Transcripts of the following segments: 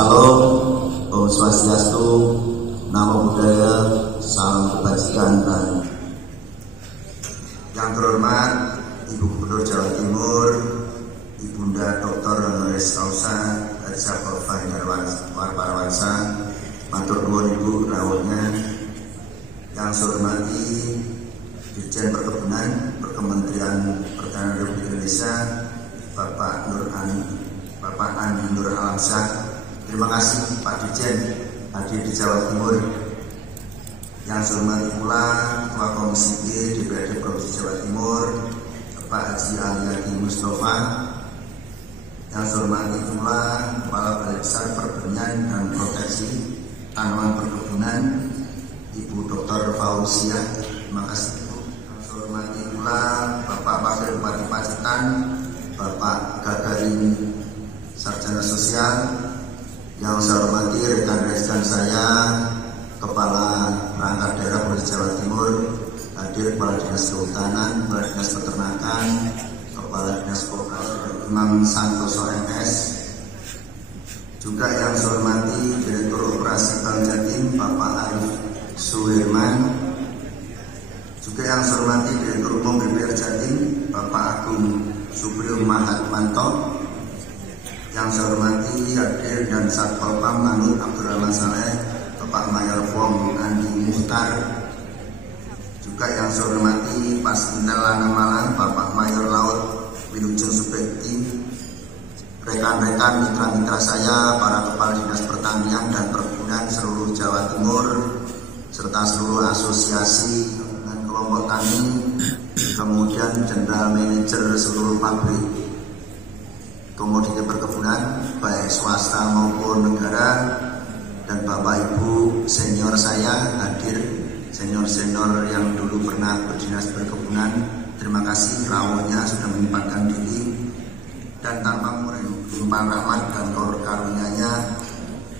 Salam, Om Swastiastu, Namo Buddhaya, salam kebajikan dan yang terhormat Ibu Gubernur Jawa Timur, Ibunda Dr. Honoris Causa Haji Khofifah Indar Parawansa, matur nuwun Ibu rawuhnya. Yang saya hormati Dirjen Perkementerian Pertanian Republik Indonesia, Bapak Andi Nur Alamsyah. Terima kasih Pak Dirjen hadir di Jawa Timur. Yang saya hormati pula Ketua Komisi D DPRD Provinsi Jawa Timur, Pak Haji Ali Hadi Mustafa. Yang saya hormati pula Kepala Balai Besar Pertanian dan Proteksi Tanaman Perkebunan, Ibu Dr. Fauzia. Terima kasih Ibu. Yang saya hormati pula Bapak Wakil Bupati Pacitan, Bapak Gagarin Sarjana Sosial. Yang saya hormati rekan-rekan saya, Kepala Perangkat Daerah Provinsi Jawa Timur, hadir Kepala Dinas Kehutanan, Kepala Dinas Peternakan, Kepala Dinas Koperasi, Imam Santoso MS. Juga yang saya hormati Direktur Operasi Bank Jatim, Bapak Arif Suherman. Juga yang saya hormati Direktur Umum BPR Jatim, Bapak Agung Supriyo Mahatmanto. Yang saya hormati hadir dan Satpol Pam Manut Abdurrahman Saleh, Bapak Mayor Pom Andi Muhtar. Juga yang saya hormati Pasintel Lana Malang, Bapak Mayor Laut Wilujeng Subekti. Rekan-rekan mitra-mitra saya, para kepala dinas pertanian dan perkebunan seluruh Jawa Timur, serta seluruh asosiasi dan kelompok tani, kemudian general manager seluruh pabrik komoditi perkebunan baik swasta maupun negara, dan Bapak Ibu senior saya hadir, senior-senior yang dulu pernah berdinas perkebunan. Terima kasih rawuhnya sudah menyempatkan diri, dan tanpa melimpah rahmat dan karunia-Nya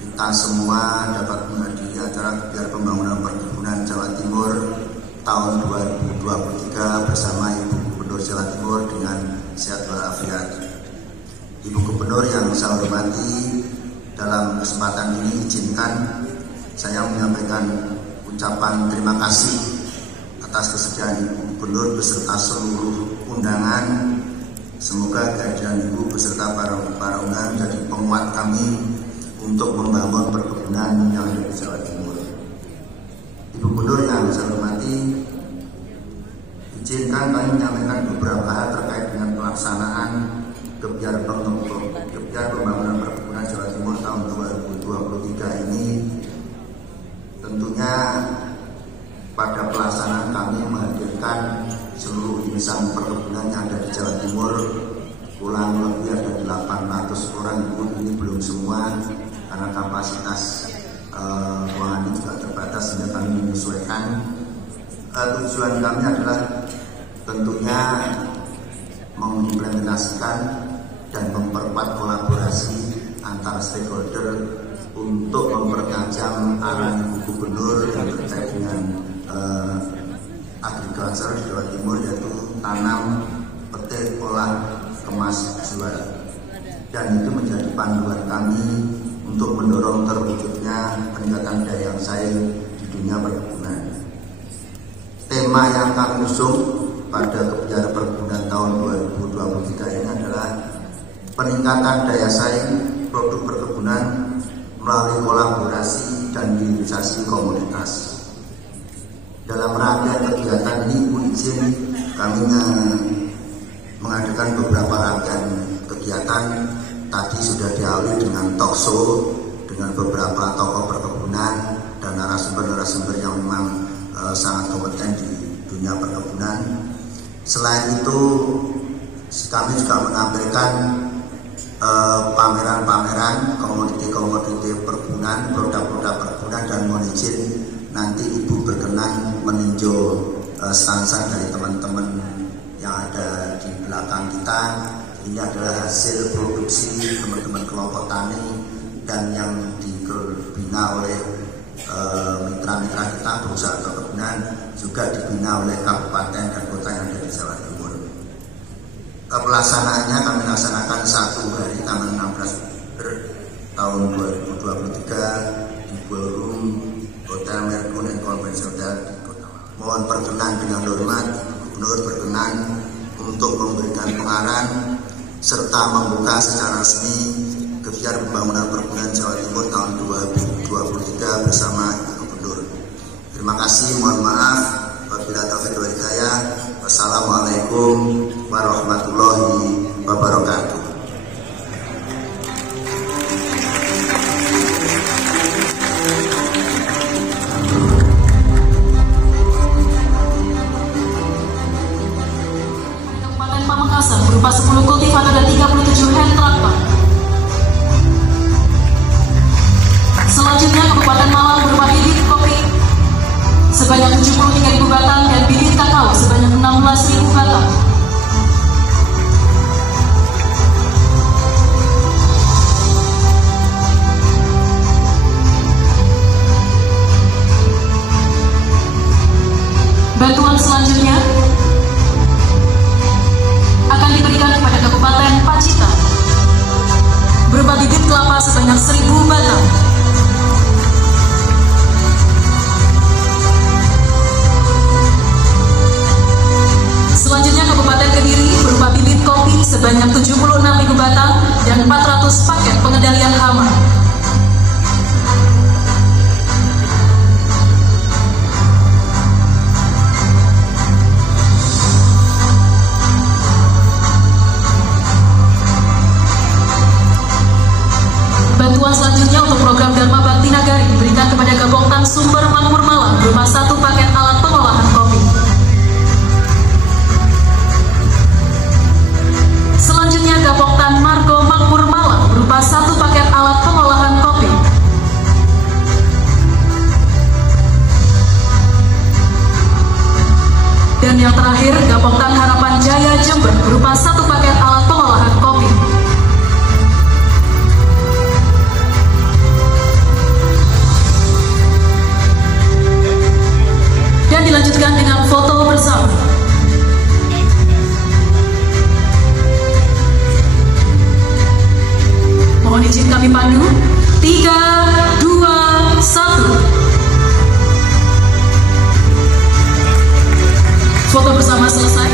kita semua dapat menghadiri acara Kegiatan Pembangunan Perkebunan Jawa Timur tahun 2023 bersama Ibu Gubernur Jawa Timur dengan sehat walafiat. Ibu Gubernur yang saya hormati, dalam kesempatan ini izinkan saya menyampaikan ucapan terima kasih atas kesediaan Ibu Gubernur beserta seluruh undangan. Semoga kehadiran Ibu beserta para undangan menjadi penguat kami untuk membangun perkebunan yang ada di Jawa Timur. Ibu Gubernur yang saya hormati, izinkan kami menyampaikan beberapa hal terkait dengan pelaksanaan Kegiatan Pembangunan Perkebunan Jawa Timur tahun 2023 ini. Tentunya pada pelaksanaan kami menghadirkan seluruh insan perkebunan yang ada di Jawa Timur, kurang lebih ada 800 orang. Ini belum semua karena kapasitas ruangan ini juga terbatas sehingga kami menyesuaikan. Tujuan kami adalah tentunya mengimplementasikan dan memperkuat kolaborasi antar stakeholder untuk mempertajam arahan Ibu Gubernur yang terkait dengan agriculture di Jawa Timur, yaitu tanam, petik, olah, kemas, jual. Dan itu menjadi panduan kami untuk mendorong terwujudnya peningkatan daya saing di dunia perkebunan. Tema yang kami usung pada Kegiatan Perkebunan tahun 2023 ini adalah peningkatan daya saing produk perkebunan melalui kolaborasi dan hilirisasi komoditas. Dalam rangkaian kegiatan ini, Bu izin kami mengadakan beberapa rangkaian kegiatan. Tadi sudah diawali dengan talk show dengan beberapa tokoh perkebunan dan narasumber-narasumber yang memang sangat kompeten di dunia perkebunan. Selain itu, kami juga menampilkan pameran-pameran komoditi perkebunan, produk-produk perkebunan, dan mohon izin nanti Ibu berkenan meninjau stand dari teman-teman yang ada di belakang kita. Ini adalah hasil produksi teman-teman kelompok tani dan yang dibina oleh mitra-mitra kita, perusahaan perkebunan, juga dibina oleh kabupaten dan kota yang ada di Jawa Timur. Pelaksanaannya kami laksanakan 1 hari tanggal 16 tahun 2023 di Ballroom Hotel Merkun and Convention Hotel di Kota Malang. Mohon perkenan dengan hormat, Gubernur berkenan untuk memberikan pengarahan serta membuka secara resmi kegiatan pembangunan perkebunan Jawa Timur tahun 2023 bersama Ibu Gubernur. Terima kasih, mohon maaf apabila taufiq wal hidayah. Wassalamualaikum warahmatullahi wabarakatuh. Kabupaten Pamekasan berupa 10 kultivator dan 37 hand tractor. Selanjutnya Kabupaten Malang berupa bibit kopi sebanyak 73.000 batang dan bibit kakao sebanyak 16.000 batang. Bantuan selanjutnya akan diberikan kepada Kabupaten Pacitan berupa bibit kelapa sebanyak 1.000 batang. Selanjutnya Kabupaten Kediri berupa bibit kopi sebanyak 76.000 batang dan 400 paket pengendalian hama. Bantuan selanjutnya untuk program Dharma Bakti Nagari diberikan kepada Gapoktan Sumber Makmur Malang berupa 1 paket alat pengolahan kopi. Selanjutnya Gapoktan Margo Makmur Malang berupa 1 paket alat pengolahan kopi. Dan yang terakhir Gapoktan Harapan Jaya Jember berupa 1 paket alat pengolahan kopi. Dan dilanjutkan dengan foto bersama. Mohon izin kami pandu. 3, 2, 1. Foto bersama selesai.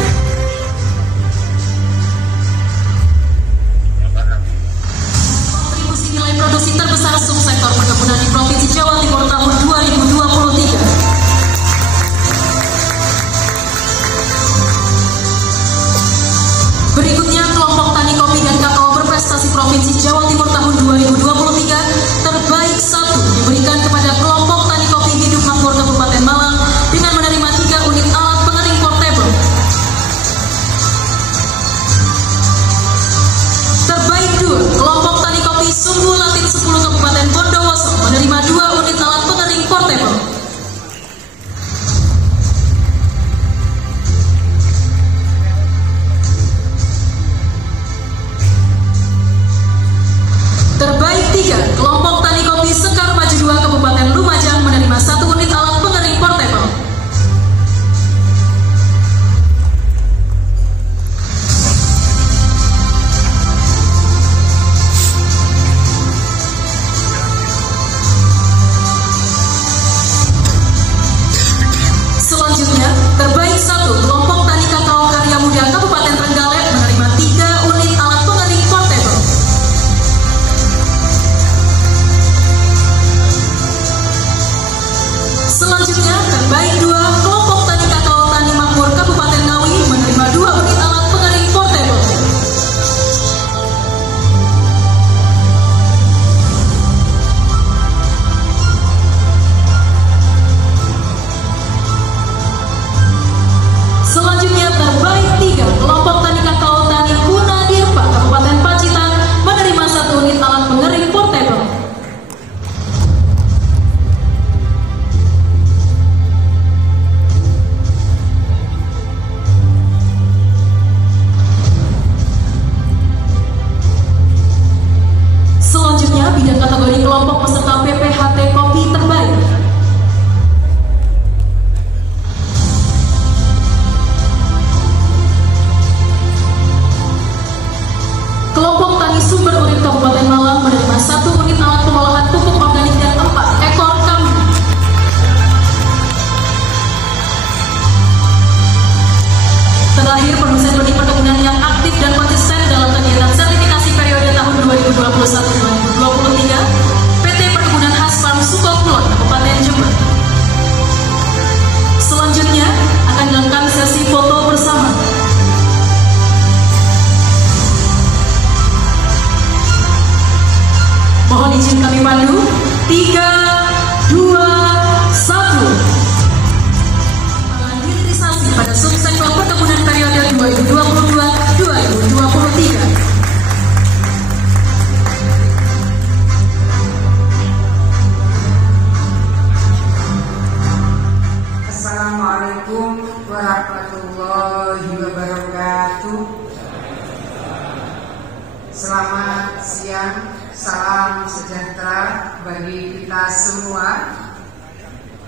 bagi kita semua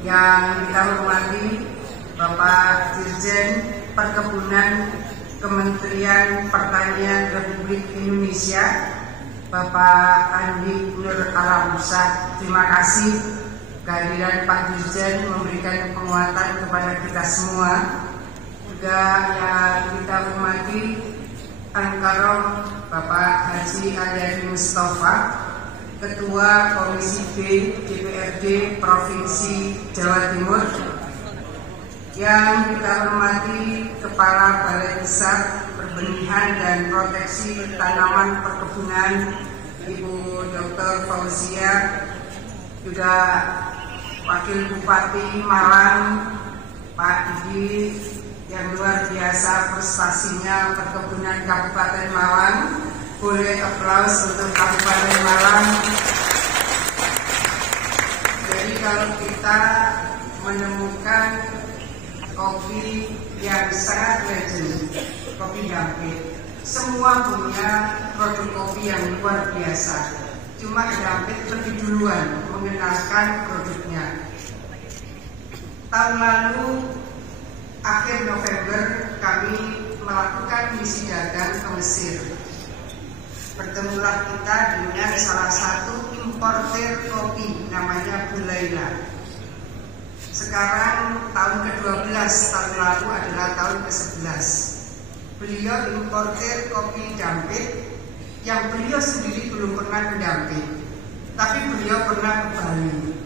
yang kita hormati Bapak Dirjen Perkebunan Kementerian Pertanian Republik Indonesia, Bapak Andi Nur Alamusa. Terima kasih kehadiran Pak Dirjen memberikan penguatan kepada kita semua. Juga yang kita hormati Angkarom Bapak Haji Aryadi Mustafa, Ketua Komisi B DPRD Provinsi Jawa Timur. Yang kita hormati Kepala Balai Besar Perbenihan dan Proteksi Tanaman Perkebunan Ibu Dr. Fauzia, juga Wakil Bupati Malang Pak Didi yang luar biasa prestasinya perkebunan Kabupaten Malang. Boleh aplaus untuk Kabupaten Malang. Jadi kalau kita menemukan kopi yang sangat legend, kopi Dampit, semua punya produk kopi yang luar biasa. Cuma Dampit lebih duluan mengenalkan produknya. Tahun lalu akhir November kami melakukan misi dagang ke Mesir. Bertemulah kita dengan salah satu importer kopi namanya Bulaila. Sekarang tahun ke-12, tahun lalu adalah tahun ke-11. Beliau importer kopi Dampit yang beliau sendiri belum pernah ke Dampit, tapi beliau pernah ke Bali.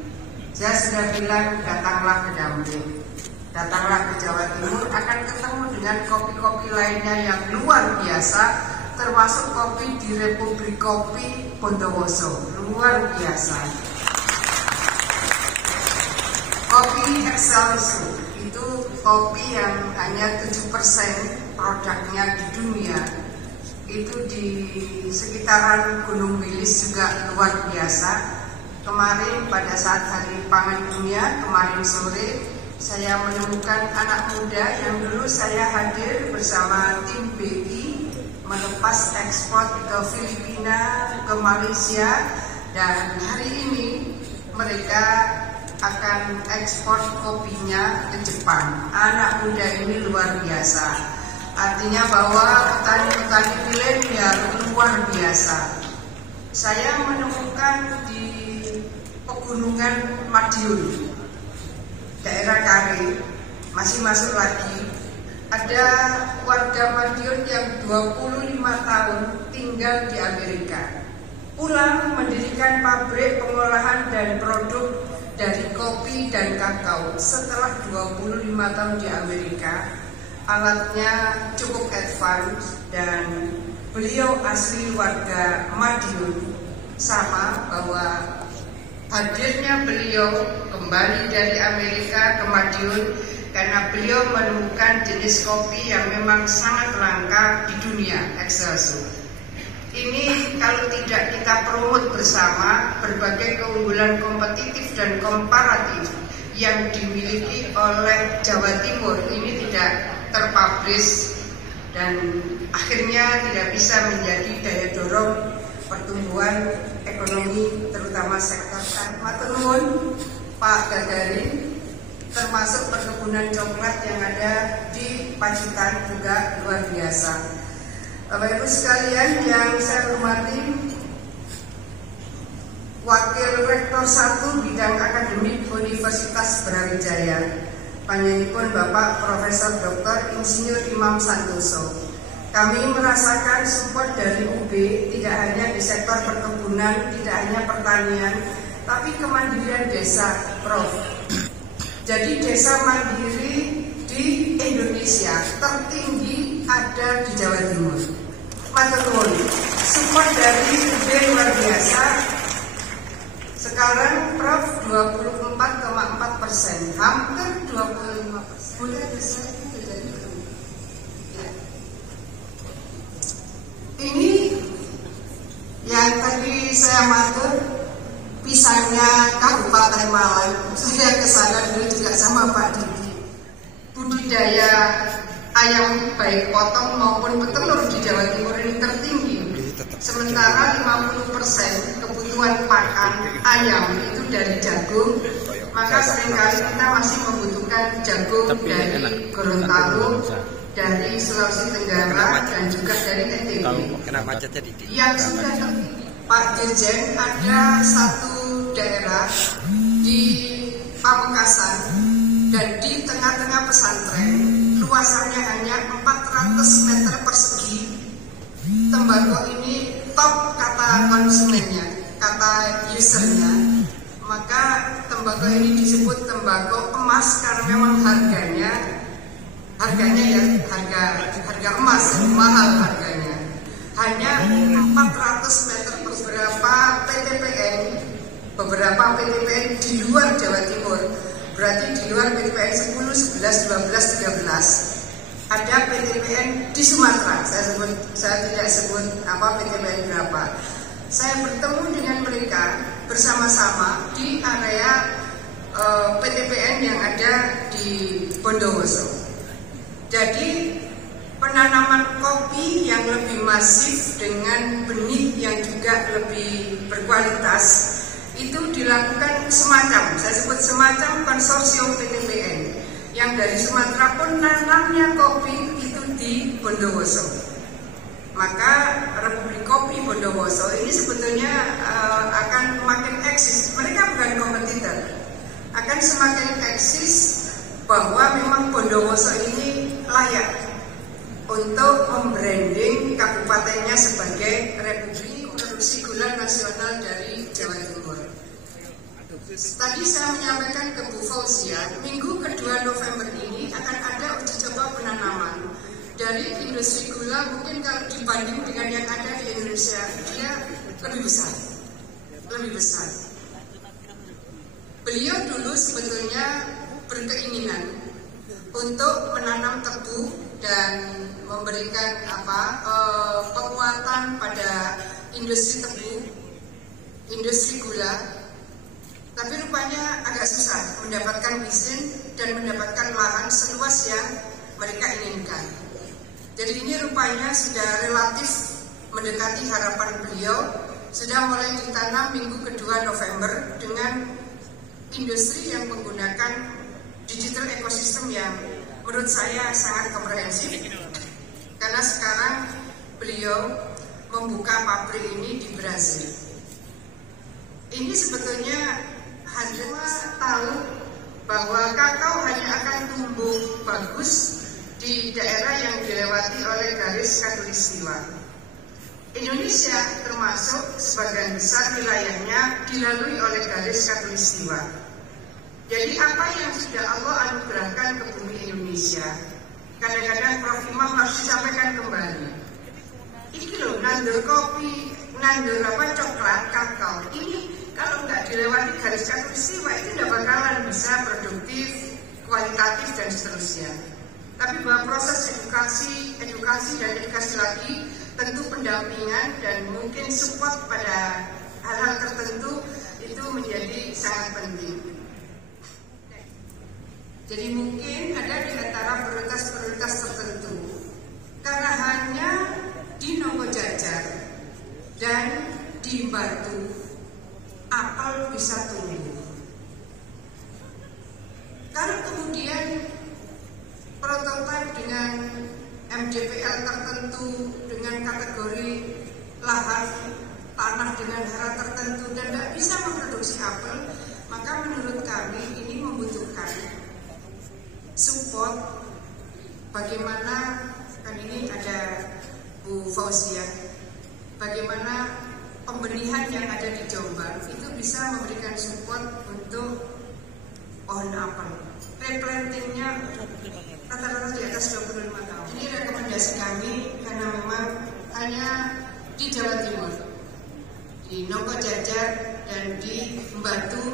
Saya sudah bilang datanglah ke Dampit, datanglah ke Jawa Timur, akan ketemu dengan kopi-kopi lainnya yang luar biasa, termasuk kopi di Republik Kopi Bondowoso, luar biasa. Kopi Excelsior itu kopi yang hanya 7% produknya di dunia. Itu di sekitaran Gunung Wilis juga luar biasa. Kemarin pada saat Hari Pangan Dunia, kemarin sore, saya menemukan anak muda yang dulu saya hadir bersama tim BI melepas ekspor ke Filipina, ke Malaysia, dan hari ini mereka akan ekspor kopinya ke Jepang. Anak muda ini luar biasa. Artinya bahwa petani-petani milenial luar biasa. Saya menemukan di Pegunungan Madiun, daerah Kare, masih masuk lagi, ada warga Madiun yang 25 tahun tinggal di Amerika. Pulang mendirikan pabrik pengolahan dan produk dari kopi dan kakao. Setelah 25 tahun di Amerika, alatnya cukup advance dan beliau asli warga Madiun. Sama bahwa hadirnya beliau kembali dari Amerika ke Madiun karena beliau menemukan jenis kopi yang memang sangat langka di dunia, Excelsior. Ini kalau tidak kita promote bersama berbagai keunggulan kompetitif dan komparatif yang dimiliki oleh Jawa Timur ini tidak terpublish dan akhirnya tidak bisa menjadi daya dorong pertumbuhan ekonomi terutama sektor matur nuwun Pak Gagarin, termasuk perkebunan coklat yang ada di Pacitan juga luar biasa. Bapak Ibu sekalian yang saya hormati, Wakil Rektor 1 Bidang Akademik Universitas Brawijaya, panjenenganipun Bapak Profesor Dr. Insinyur Imam Santoso. Kami merasakan support dari UB tidak hanya di sektor perkebunan, tidak hanya pertanian, tapi kemandirian desa, Prof. Jadi desa mandiri di Indonesia tertinggi ada di Jawa Timur. Matur nuwun, support dari UB luar biasa. Sekarang Prof 24,4%, hampir 25%. Boleh besar itu jadi ya. Ini yang tadi saya matur pisangnya Kabupaten Malang. Saya kesana dulu juga sama Pak Didi. Budidaya ayam baik potong maupun petelur di Jawa Timur ini tertinggi. Sementara 50% kebutuhan kebutuhan pakan ayam itu dari jagung, maka seringkali kita masih membutuhkan jagung dari Gorontalo, dari Sulawesi Tenggara, dan juga dari NTB. Yang sudah Pak Dirjen, ada satu daerah di Pamekasan dan di tengah-tengah pesantren, luasannya hanya 400 meter persegi. Tembakau ini top kata konsumennya, kata usernya. Maka tembakau ini disebut tembakau emas karena memang harganya ya harga emas, mahal harganya. Hanya 400 meter. Beberapa PTPN di luar Jawa Timur, berarti di luar PTPN 10, 11, 12, 13, ada PTPN di Sumatera. Saya tidak sebut apa PTPN berapa. Saya bertemu dengan mereka bersama-sama di area PTPN yang ada di Bondowoso. Jadi penanaman kopi yang lebih masif dengan benih yang juga lebih berkualitas itu dilakukan semacam, saya sebut semacam konsorsium PTPN yang dari Sumatera pun nanamnya kopi itu di Bondowoso. Maka Republik Kopi Bondowoso ini sebetulnya akan makin eksis. Mereka bukan kompetitor, akan semakin eksis bahwa memang Bondowoso ini layak untuk membranding kabupatennya sebagai Republik Produksi Gula Nasional dari Jawa Timur. Tadi saya menyampaikan ke Bu Fauzia, minggu kedua November ini akan ada uji coba penanaman dari industri gula. Mungkin kalau dibanding dengan yang ada di Indonesia, dia lebih besar. Beliau dulu sebetulnya berkeinginan untuk menanam tebu dan memberikan penguatan pada industri tebu, industri gula. Tapi rupanya agak susah mendapatkan izin dan mendapatkan lahan seluas yang mereka inginkan. Jadi ini rupanya sudah relatif mendekati harapan beliau, sudah mulai ditanam minggu kedua November dengan industri yang menggunakan digital ecosystem yang menurut saya sangat komprehensif. Karena sekarang beliau membuka pabrik ini di Brasil. Ini sebetulnya hanya tahu bahwa kakao hanya akan tumbuh bagus di daerah yang dilewati oleh garis khatulistiwa. Indonesia termasuk sebagian besar wilayahnya dilalui oleh garis khatulistiwa. Jadi apa yang sudah Allah anugerahkan ke bumi Indonesia, kadang-kadang Prof. Imam harus disampaikan kembali. Ini loh, nandur kopi, nandur coklat, kakao. Ini kalau nggak dilewati garis khatulistiwa itu tidak bakalan bisa produktif, kualitatif dan seterusnya. Tapi bahwa proses edukasi dan edukasi lagi, tentu pendampingan dan mungkin support pada hal-hal tertentu itu menjadi sangat penting. Jadi mungkin ada di antara prioritas-prioritas tertentu, karena hanya di Nongkojajar dan di Batu apel bisa tumbuh. Kalau kemudian prototipe dengan MDPL tertentu, dengan kategori lahan tanah dengan hara tertentu dan tidak bisa memproduksi apel, maka menurut kami ini membutuhkan support. Bagaimana, kan ini ada Bu Fauzia, bagaimana pembenihan yang ada di Jombang itu bisa memberikan support untuk pohon apel. Replantingnya rata-rata di atas 25 tahun. Ini rekomendasi kami karena memang hanya di Jawa Timur, di Nongkojajar dan di Batu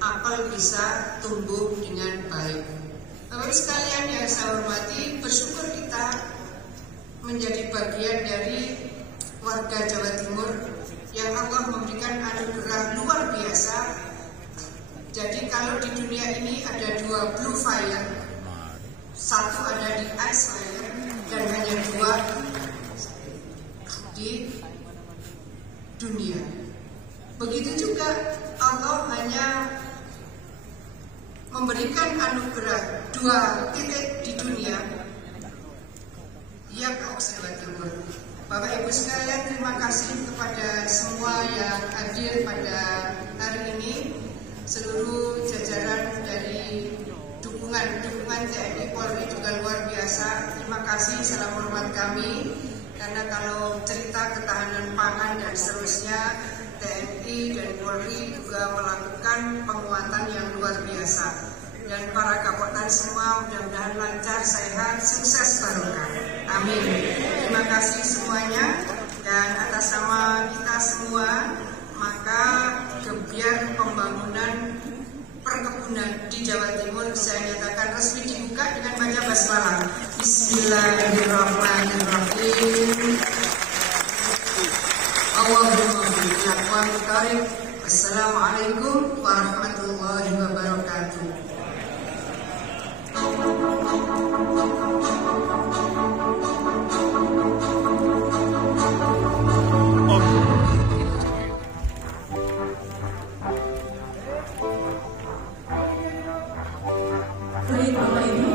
apel bisa tumbuh dengan baik. Bapak sekalian yang saya hormati, bersyukur kita menjadi bagian dari warga Jawa Timur yang Allah memberikan anugerah luar biasa. Jadi kalau di dunia ini ada 2 blue fire, satu ada di ice fire dan hanya 2 di dunia. Begitu Allah hanya memberikan anugerah 2 titik di dunia, ya Jawa Timur. Bapak Ibu sekalian, terima kasih kepada semua yang hadir pada hari ini, seluruh jajaran dari dukungan TNI Polri juga luar biasa. Terima kasih, salam hormat kami. Karena kalau cerita ketahanan pangan dan seterusnya, TNI dan Polri juga melakukan penguatan yang luar biasa. Dan para kapotan semua mudah-mudahan lancar, sehat, sukses, barokah. Amin. Terima kasih semuanya. Dan atas nama kita semua, maka gebiar pembangunan perkebunan di Jawa Timur saya nyatakan resmi dibuka dengan baca basmalah. Bismillahirrahmanirrahim. Allahumma barik. Assalamualaikum warahmatullahi wabarakatuh. Baik, Bapak Ibu.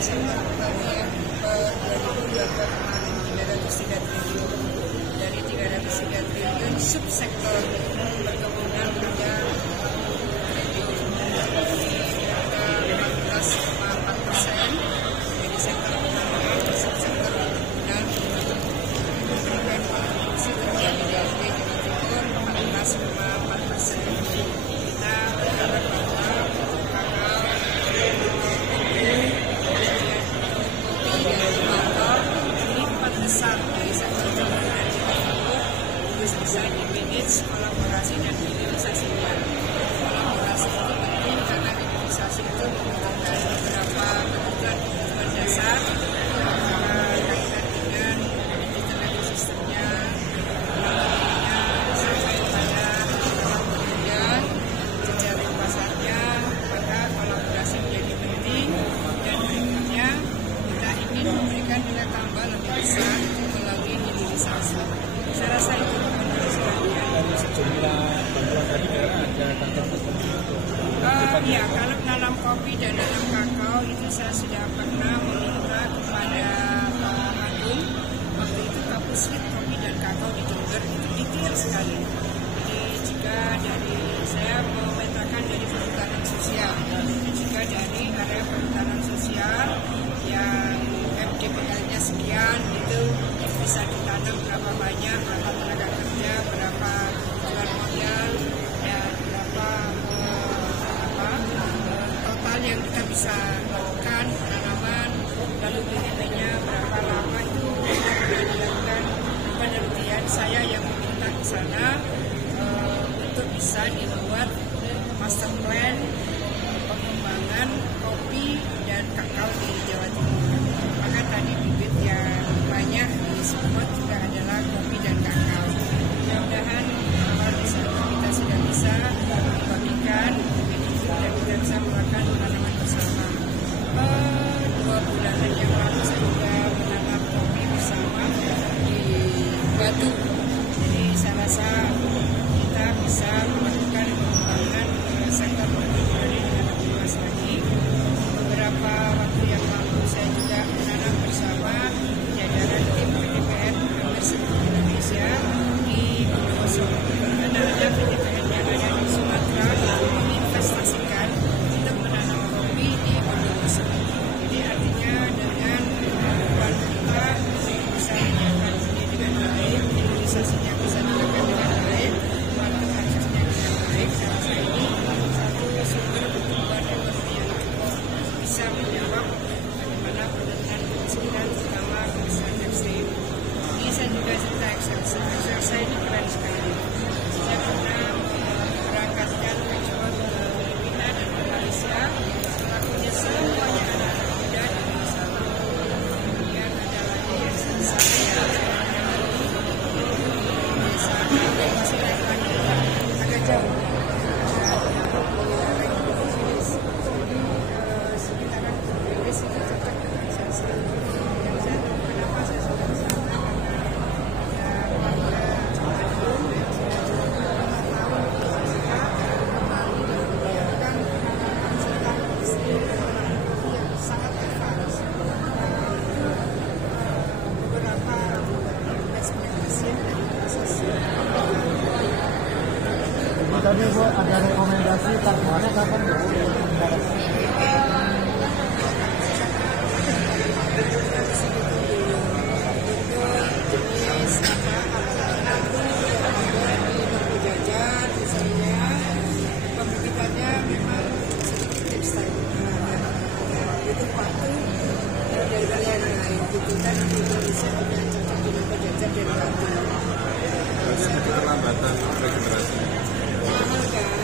sektor pertanian per 2020 kemarin 303 triliun. Dari 303 triliun subsektor perkebunan ada 14,4%. Jadi sektor pertanian dan subsektor perkebunan memberikan kontribusi terhadap GDP Jawa Timur 14,4%. Kita berharap bahwa kakao, ini 4 besar dari sektor perkebunan Jawa Timur harus bisa di-manage kolaborasi dan hilirisasinya. Kolaborasi itu penting karena hilirisasi itu membutuhkan beberapa kebutuhan dasar kaitan dengan digital ecosystemnya, sampai pada kemudian jejaring pasarnya, maka kolaborasi menjadi penting. Dan berikutnya kita ingin memberikan nilai tambah lebih besar melalui hilirisasi. Saya rasa itu sejumlah bantuan tadi ada kantor ya, kalau menanam kopi dan menanam kakao itu saya sudah pernah meminta kepada Pak Agung. Waktu itu Kapus Sweet Kopi dan Kakao di Jember itu detail sekali. Jadi jika dari saya memetakan dari perhutanan sosial, jika dari area perhutanan sosial yang MDPL-nya sekian itu bisa ditanam berapa banyak alat tenaga kerja, berapa jual modal, dan berapa total yang kita bisa lakukan penanaman, lalu BHP-nya berapa lama itu sudah dilakukan. Penelitian saya yang meminta di sana untuk bisa dibuat master plan pengembangan kopi dan kakao di Jawa Timur. Maka tadi bibit yang banyak disebut juga adalah kopi dan kakao. Mudah-mudahan di sana kita sudah bisa membagikan dan kita bisa melakukan penanaman bersama. 2 bulanan yang lalu saya juga menanam kopi bersama di Batu. Jadi saya rasa kita bisa melakukan pengembangan sektor perkebunan dengan lebih luas lagi. Beberapa waktu yang lalu saya juga menanam bersama jajaran tim PTPN hampir seluruh Indonesia di Bondowoso. Karena ada PTPN yang ada di Sumatera menginvestasikan untuk menanam kopi di Bondowoso. Jadi artinya dengan kemampuan kita bisa dilakukan ini dengan baik, hilirisasinya bisa dilakukan dengan baik, market aksesnya dengan baik. Saya rasa ini satu sumber pertumbuhan ekonomi yang bisa menjawab bagaimana penurunan kemiskinan terutama kemiskinan ekstrim. Ini saya juga cerita Excelsa. Excelsa ini keren sekali. Saya pernah berangkatkan mencoba ke Filipina dan ke Malaysia, melakukannya semuanya anak-anak muda di Indonesia. Kemudian ada lagi Excelsa yang desa masih lain lagi agak jauh. Sekitaran Inggris itu dekat dengan Excelsa. Yang saya tahu kenapa saya sudah ke sana karena ada keluarga Bandung yang sudah 5 tahun di Indonesia kembali dan melakukan penanaman serta industri yang sangat advance. Beberapa best practice dari proses Ini tadi Bu ada rekomendasi targetnya kapan Bu? jenis jajan misalnya pembibitannya memang sedikit tekstil itu patuh dari yang lain gitu kan kita bisa punya cocok dengan penjajan dari patuh Keterlambatan regenerasi. mahal kan